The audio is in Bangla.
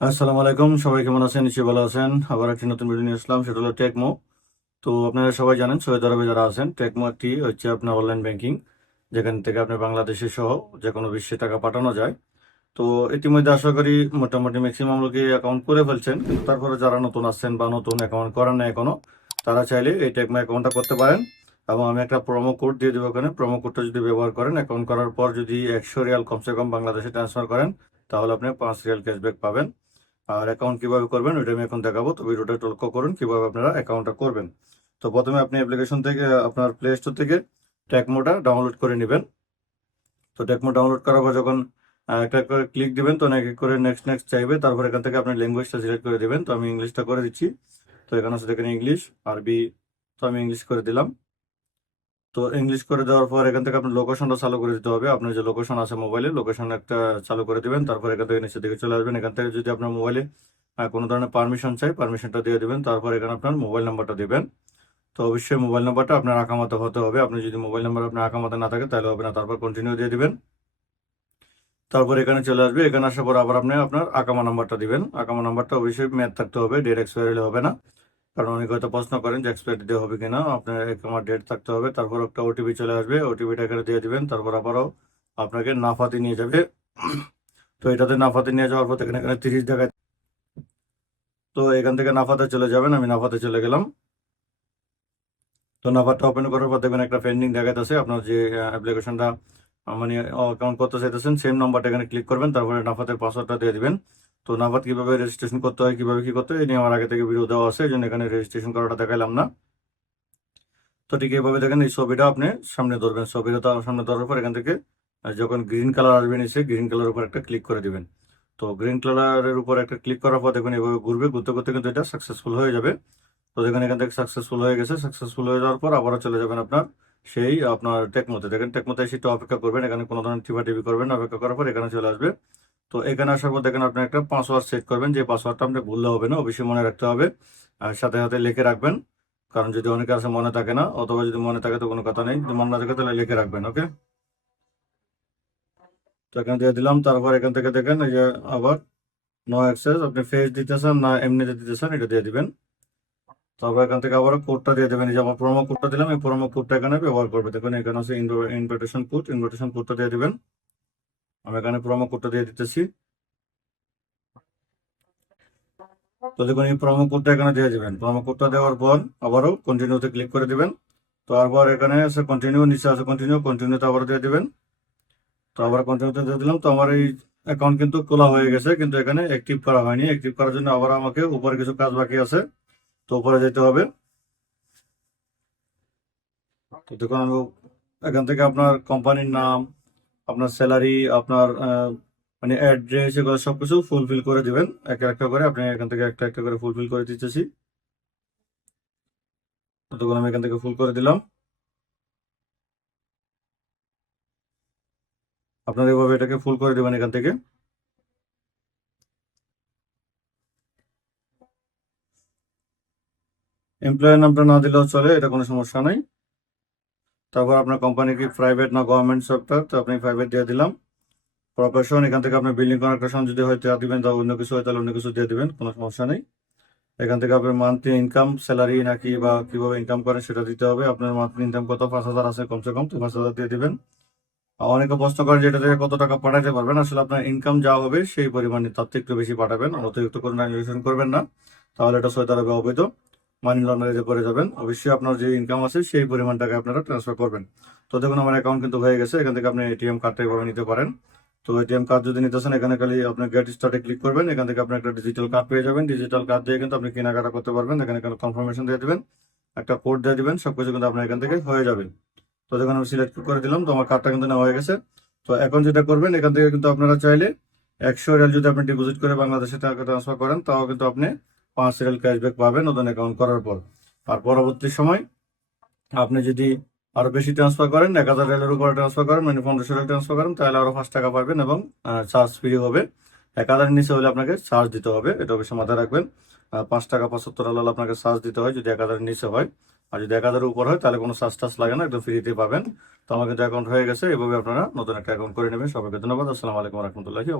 আসসালামু আলাইকুম, সবাই কেমন আছেন? নিশ্চয়ই ভালো আছেন। আবার একটি নতুন ভিডিও নিয়ে আসলাম, সেটা হলো টেকমো। তো আপনারা সবাই জানেন সৌদি আরবে যারা আছেন, টেকমো একটি হচ্ছে আপনার অনলাইন ব্যাংকিং যেখান থেকে আপনি বাংলাদেশে সহ যে কোনো বিশ্বে টাকা পাঠানো যায়। তো ইতিমধ্যে আশা করি মোটামুটি ম্যাক্সিমাম লোকই অ্যাকাউন্ট করে ফেলছেন, কিন্তু তারপরে যারা নতুন আসছেন বা নতুন অ্যাকাউন্ট করেন না এখনও, তারা চাইলে এই টেকমো অ্যাকাউন্টটা করতে পারেন। এবং আমি একটা প্রোমো কোড দিয়ে দেবো ওখানে। প্রোমো কোডটা যদি ব্যবহার করেন অ্যাকাউন্ট করার পর যদি একশো রিয়াল কমসে কম বাংলাদেশে ট্রান্সফার করেন, তাহলে আপনি পাঁচ রিয়াল ক্যাশব্যাক পাবেন। আর অ্যাকাউন্ট কীভাবে করবেন, ওইটা আমি এখন দেখাবো। তো ভিডিওটা লক্ষ্য করুন, কীভাবে আপনারা অ্যাকাউন্টটা করবেন। তো প্রথমে আপনি অ্যাপ্লিকেশন থেকে, আপনার প্লে স্টোর থেকে ট্যাকমোটা ডাউনলোড করে নেবেন। তো ট্যাকমো ডাউনলোড করার পর যখন একটা করে ক্লিক দিবেন, তো এক করে নেক্সট নেক্সট চাইবে। তারপর এখান থেকে আপনি ল্যাঙ্গুয়েজটা সিলেক্ট করে দেবেন। তো আমি ইংলিশটা করে দিচ্ছি। তো এখানে আছে দেখেন ইংলিশ আরবি তো আমি ইংলিশ করে দিলাম। তো ইংলিশ করে দেওয়ার পর এখান থেকে আপনার লোকেশনটা চালু করে দিতে হবে। আপনার যে লোকেশন আছে মোবাইলে লোকেশন একটা চালু করে দিবেন, তারপর এখান থেকে নিচের দিকে চলে আসবেন। এখান থেকে যদি আপনার মোবাইলে কোনো ধরনের পারমিশন চাই পারমিশনটা দিয়ে দিবেন, তারপর এখানে আপনার মোবাইল নাম্বারটা দিবেন। তো অবশ্যই মোবাইল নাম্বারটা আপনার আকামাতে হতে হবে। আপনি যদি মোবাইল নাম্বার আপনার আকামাতে না থাকে, তাহলে হবে না। তারপর কন্টিনিউ দিয়ে দিবেন। তারপর এখানে চলে আসবে। এখানে আসার পর আবার আপনি আপনার আকামা নাম্বারটা দিবেন। আকামা নাম্বারটা অবশ্যই ম্যাথ থাকতে হবে ডেট এক্সপায়ার হবে না। কারণ অনেকে হয়তো প্রশ্ন করেন যে এক্সপায়ার দিতে হবে কিনা, আপনার আকামার ডেট থাকতে হবে, তারপর একটা ওটিপি চলে আসবে ওটিপিটা এখানে দিয়ে দিবেন, তারপর আবারও আপনাকে নাফাতে নিয়ে যাবে। তো এটাতে নাফাতে নিয়ে যাওয়ার পর এখানে এখানে তিরিশ টাকা তো এখান থেকে নাফাতে চলে যাবেন, আমি নাফাতে চলে গেলাম। তো নাফারটা ওপেন করার পর দেখবেন একটা পেন্ডিং দেখাতেছে আপনার যে অ্যাপ্লিকেশনটা মানে অ্যাকাউন্ট করতে চাইতেছেন সেম নাম্বারটা এখানে ক্লিক করবেন, তারপরে নাফাতের পাসওয়ার্ডটা দিয়ে দিবেন। তো নাফাত কীভাবে রেজিস্ট্রেশন করতে হয়, কীভাবে কি করতে হয়, এই নিয়ে আমার আগে থেকে ভিডিও দেওয়া আছে, এই জন্য এখানে রেজিস্ট্রেশন করাটা দেখাইলাম না। তো ঠিক এইভাবে দেখেন এই ছবিটা আপনি সামনে ধরবেন, ছবিটা তো সামনে ধরার পর এখান থেকে যখন গ্রিন কালার আসবে নিচে গ্রিন কালার উপর একটা ক্লিক করে দিবেন। তো গ্রিন কালারের উপর একটা ক্লিক করার পর দেখুন এভাবে ঘুরবে, ঘুরতে ঘুরতে কিন্তু এটা সাকসেসফুল হয়ে যাবে। তো দেখুন এখান থেকে সাকসেসফুল হয়ে গেছে সাকসেসফুল হয়ে যাওয়ার পর আবারও চলে যাবেন আপনার সেই, আপনার টেকমোতে দেখেন টেকমোতে এসে একটু অপেক্ষা করবেন, এখানে কোনো ধরনের টিপা টিপি করবেন অপেক্ষা করার পর এখানে চলে আসবে। তো এখানে আসার পর দেখেন আপনি একটা পাসওয়ার্ড সেট করবেন, যে পাসওয়ার্ডটা আপনি ভুললে হবে না, অবশ্যই মনে রাখতে হবে। সাথে সাথে লিখে রাখবেন, কারণ যদি অনেকে আছে মনে থাকে না, অথবা যদি মনে থাকে তো কোনো কথা নেই, যদি মনে না থাকে তাহলে লিখে রাখবেন, ওকে? তো এখানে দিয়ে দিলাম, তারপর এখান থেকে দেখেন এই যে আবার নো অ্যাক্সেস আপনি ফেস দিতেছেন না এমনিতে দিতেছেন, এটা দিয়ে দিবেন। তারপর এখান থেকে আবার কোডটা দিয়ে দেবেন, এই যে আমার প্রোমো কোডটা দিলাম, এই প্রোমো কোডটা এখানে ব্যবহার করবে। দেখুন, এখানে আছে ইনভিটেশন কোড ইনভিটেশন কোডটা দিয়ে দিবেন। আমি এখানে প্রোমো কোডটা দিয়ে দিতেছি। তো দেখুন, এই প্রোমো কোডটা এখানে দিয়ে দেবেন। প্রোমো কোডটা দেওয়ার পর আবারও কন্টিনিউতে ক্লিক করে দেবেন। তো তারপর এখানে আছে কন্টিনিউ নিচে আছে কন্টিনিউ কন্টিনিউতে আবার দিয়ে দেবেন। তো আবার কন্টিনিউতে দিয়ে দিলাম। তো আমার এই অ্যাকাউন্ট কিন্তু খোলা হয়ে গেছে, কিন্তু এখানে অ্যাক্টিভ করা হয়নি। অ্যাক্টিভ করার জন্য আবার আমাকে উপরে কিছু কাজ বাকি আছে, তো উপরে যেতে হবে। তো দেখুন, আমি এখান থেকে আপনার কোম্পানির নাম আপনার স্যালারি আপনার মানে অ্যাড্রেস এগুলো সবকিছু ফুলফিল করে দিবেন। একটা একটা করে আপনি এখান থেকে একটা একটা করে ফুলফিল করে দিতেছি। ততক্ষণ আমি এখান থেকে ফুল করে দিলাম। আপনার এভাবে এটাকে ফুল করে দিবেন এখান থেকে। এমপ্লয়ের নামটা না দিলেও চলে, এটা কোনো সমস্যা নাই। তারপর আপনার কোম্পানি কি প্রাইভেট না গভর্নমেন্ট সেক্টর তো আপনি প্রাইভেট দিয়ে দিলাম। প্রফেশন এখান থেকে আপনি বিল্ডিং কনস্ট্রাকশন যদি হয়তো দিবেন তাহলে অন্য কিছু হয় তাহলে অন্য কিছু দিয়ে দিবেন, কোনো সমস্যা নেই। এখান থেকে আপনার মান্থলি ইনকাম স্যালারি নাকি বা কীভাবে ইনকাম করেন সেটা দিতে হবে। আপনার মান্থলি ইনকাম কত? পাঁচ হাজার আছে কমসে কম, তো পাঁচ হাজার দিয়ে দিবেন। অনেকে প্রশ্ন করেন যে এটা থেকে কত টাকা পাঠাতে পারবেন? আসলে আপনার ইনকাম যা হবে সেই পরিমাণে তার থেকে একটু বেশি পাঠাবেন। অতিরিক্ত করে ট্রানজাকশন করবেন না। তাহলে এটা সৈত আরবে অবৈধ। মানি লন্ডারিতে করে যাবেন, অবশ্যই আপনার যে ইনকাম আছে সেই পরিমাণ টাকা আপনারা ট্রান্সফার করবেন। তো দেখুন, আমার অ্যাকাউন্ট কিন্তু হয়ে গেছে, এখান থেকে আপনি এটিএম কার্ডটা এভাবে নিতে পারেন। তো এটিএম কার্ড যদি নিতে চান, এখানে খালি আপনি গেট স্টার্টে ক্লিক করবেন, এখান থেকে আপনি একটা ডিজিটাল কার্ড পেয়ে যাবেন। ডিজিটাল কার্ড দিয়ে কিন্তু আপনি কেনাকাটা করতে পারবেন, এখানে কনফার্মেশন দিয়ে দেবেন, একটা কোড দিয়ে দিবেন, সবকিছু কিন্তু আপনার এখান থেকে হয়ে যাবে। তো দেখুন, আমি সিলেক্ট করে দিলাম, তো আমার কার্ডটা কিন্তু নেওয়া হয়ে গেছে। তো এখন যেটা করবেন, এখান থেকে কিন্তু আপনারা চাইলে একশো রিয়াল যদি আপনি ডিপোজিট করে বাংলাদেশে টাকা ট্রান্সফার করেন, তাও কিন্তু আপনি পাঁচ রিয়াল ক্যাশব্যাক পাবেন নতুন অ্যাকাউন্ট করার পর। আর পরবর্তী সময় আপনি যদি আরও বেশি ট্রান্সফার করেন, এক হাজার রিয়ালের উপরে ট্রান্সফার করেন মানে পনেরোশো রিয়াল ট্রান্সফার করেন, তাহলে আরও পাঁচ টাকা পাবেন এবং চার্জ ফ্রি হবে। এক হাজারের নিচে হলে আপনাকে চার্জ দিতে হবে, এটা অবশ্যই মাথায় রাখবেন। পাঁচ টাকা পঁচাত্তর হলে আপনাকে চার্জ দিতে হয় যদি এক হাজারের নিচে হয়। আর যদি এক হাজারের উপর হয়, তাহলে কোনো চার্জ টার্জ লাগে না, একদম ফ্রিতে পাবেন। তো আমার কিন্তু অ্যাকাউন্ট হয়ে গেছে, এভাবে আপনারা নতুন একটা অ্যাকাউন্ট করে নেবেন। সবাইকে ধন্যবাদ, আসসালামু আলাইকুম রহমতুল্লাহি